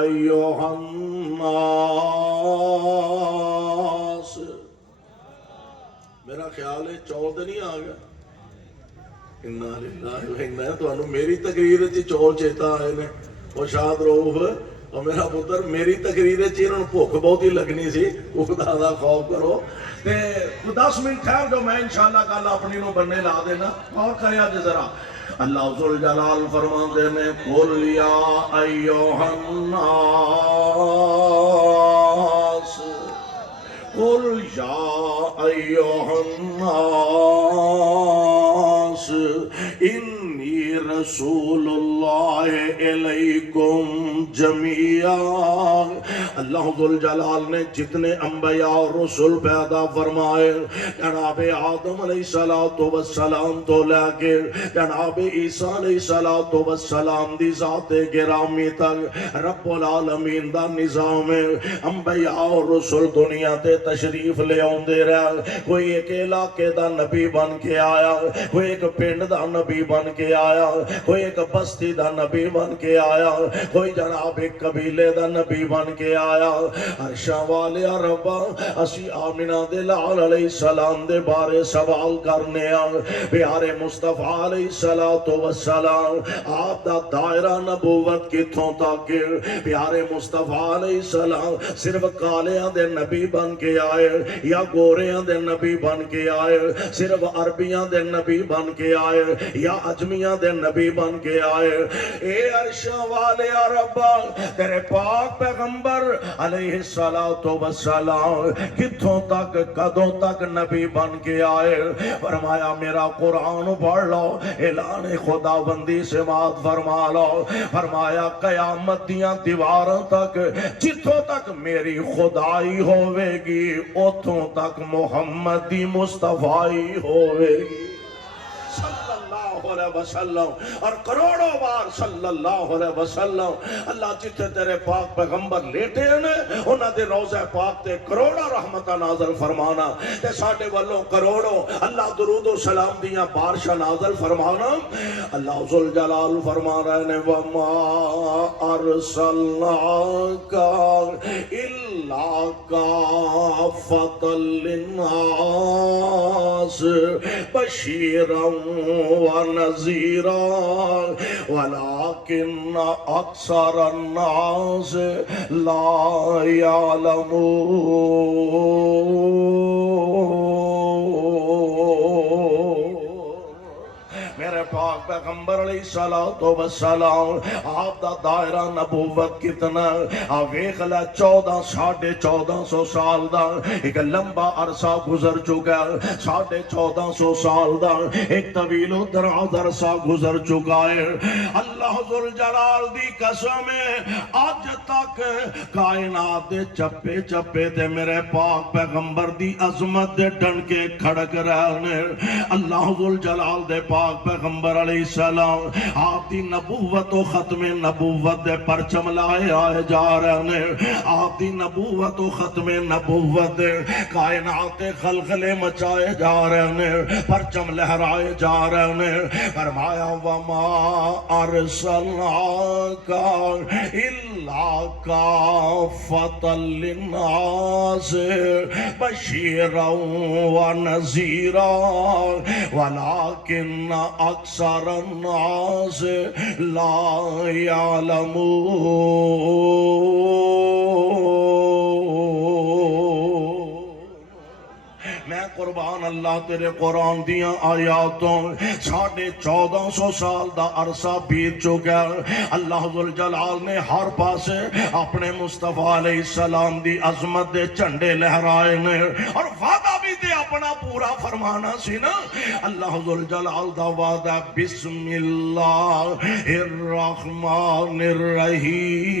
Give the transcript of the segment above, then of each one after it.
ایھا الناس، میرا خیال ہے 14 نہیں آ گیا. انا للہ و انا، تانوں میری تقریر وچ چول چیتا آئے نے. وہ شاد روح اور میرا پتر میری تقریر وچ انہاں نوں بھوک بہت ہی لگنی سی. خدا دا خوف کرو تے 10 منٹ ٹھہر جو میں انشاءاللہ کل اپنی نوں بننے لا دینا. اور کریا جے ذرا. اللہ ذوالجلال فرماندے نے قل یا ایھا الناس، قل یا ایھا الناس انی رسول اللہ الیکم جمیعا. اللہ ذوالجلال نے جتنے انبیاء اور رسول پیدا فرمائے، جناب آدم علیہ السلام تو لے کے جناب عیسیٰ علیہ السلام دی ذات گرامی تک، رب العالمین دا نظام انبیاء اور رسول دنیا تے تشریف لے آندے رہے. کوئی ایک علاقے دا نبی بن کے آیا، کوئی ایک پنڈ دا نبی بن کے آیا، کوئی ایک بستی دا نبی بن کے آیا، کوئی جناب ایک قبیلے دا نبی بن کے آیا. عرشاں والے ربا اسی آمنہ دے لال علیہ السلام دے بارے سوال کرنے پیارے مصطفیٰ علیہ السلام آپ دا دائرہ نبوت کتھوں تک؟ پیارے مصطفیٰ علیہ السلام صرف کالیاں دے نبی بن کے آئے یا گوریاں دے نبی بن کے آئے، صرف عربیاں دے نبی بن کے آئے یا اجمیاں دے نبی بن کے آئے؟ اے عرشاں والے ربا تیرے پاک پیغمبر علیہ السلام کتھوں تک کدوں تک نبی بن کے آئے؟ فرمایا میرا قرآن پڑھ لو، اعلان خداوندی سماعت فرما لو. فرمایا قیامت دیاں دیواراں تک جتھوں تک میری خدائی ہوئے گی اتھوں تک محمدی مصطفیٰ ہوئے گی صلی اللہ علیہ وسلم. اور کروڑوں بار صلی اللہ علیہ وسلم. اللہ جتھے تیرے پاک پیغمبر لیٹے ہیں انہاں دے روضہ پاک تے کروڑا رحمتہ نازل فرمانا تے ساڈے والوں کروڑوں اللہ درود و سلام دیاں بارشاں نازل فرمانا. اللہ ذوالجلال فرما رہے نے وما ارسلناک الا کافۃ للناس بشیرا ونذیرا ولکن اکثر الناس لا یعلمون. میرے پاک پیغمبر علیہ السلام آپ دا دائرہ نبوت کتنا ویکھ لے. 1450 سال دا ایک لمبا عرصہ گزر چکا، 1450 سال دا ایک طویل و دراز عرصہ گزر چکا ہے. اللہ ذوالجلال دی قسم اج تک کائنات دے چپے چپے تے میرے پاک پیغمبر دی عظمت دے ڈنکے کھڑک رہے نے. اللہ ذوالجلال دے پاک پیغمبر علیہ السلام آپ دی نبوت و ختم نبوت دے پرچم لائے آئے جا رہے ہیں. آپ دی نبوت و ختم نبوت دے کائنات خلخلے مچائے جا رہے ہیں، پرچم لہرائے جا رہے ہیں. فرمایا وما ارسلناک الا کافۃ للناس بشیرا ونذیرا ولکن اکثر الناس لا میں قربان اللہ تیرے قرآن دیاں آیاتوں 1450 سال دا عرصہ بیت چکا. اللہ ذوالجلال نے ہر پاسے اپنے مصطفیٰ علیہ السلام دی عظمت دے جھنڈے لہرائے نے اور وعدہ بھی دے اپنا پورا فرمانا سی نا. اللہ ذوالجلال دا وعدہ بسم اللہ الرحمن الرحیم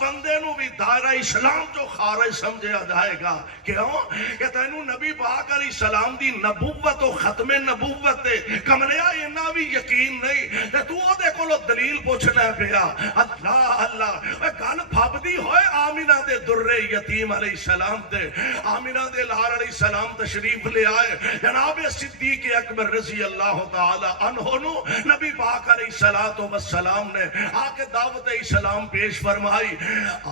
بندے نو بھی دائرہ اسلام جو خارج سمجھا جائے گا. کیوں کہ تینوں نبی پاک علیہ السلام دی نبوت و ختم نبوت تے کملیا اینا بھی یقین نہیں تے تو او دے کولو دلیل پوچھنا پیا. اللہ اللہ گل پھبدی ہوئے آمینہ دے درے یتیم علیہ السلام تے. آمینہ دے لال علیہ السلام تشریف لے آئے. جناب صدیق اکبر رضی اللہ تعالی عنہ نو نبی پاک علیہ السلام نے آ کے دعوت اسلام پیش فرمائی.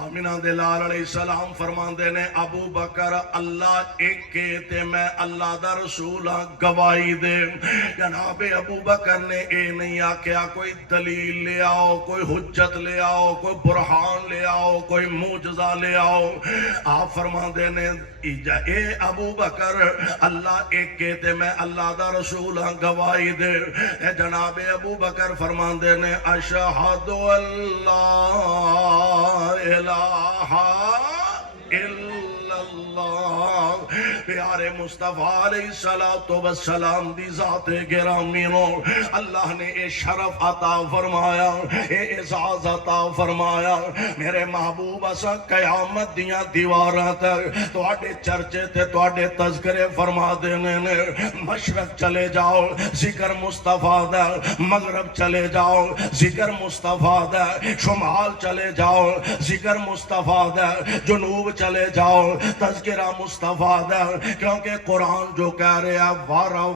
آمینہ دے لال علیہ السلام فرماندے نے ابو بکر اللہ ایک کے تے میں اللہ دا رسول گواہی دے. جناب ابو بکر نے اے نہیں آکھیا کوئی دلیل لے آؤ, کوئی حجت لے آؤ, کوئی برہان لے آؤ, کوئی معجزہ لے آؤ. آپ فرماندے نے اے ابو بکر اللہ ایک کے تے میں اللہ دا رسول گواہی دے. اے جناب ابو بکر فرماندے نے اشہد اللہ الہ الا اللہ. پیارے مصطفیٰ علیہ السلام دی ذات گرامی نو اللہ نے اے شرف عطا فرمایا, اے اعزاز عطا فرمایا. میرے محبوب اسا قیامت دیاں دیواراں تک تواڈے چرچے تے تواڈے تذکرے فرما دینے نے. مشرق چلے جاؤ ذکر مصطفیٰ دا, مغرب چلے جاؤ ذکر مصطفیٰ دا, شمال چلے جاؤ ذکر مصطفیٰ دا, جنوب چلے جاؤ تذکرہ مصطفیٰ دا. کیونکہ قرآن جو کہہ رہا ہے وارا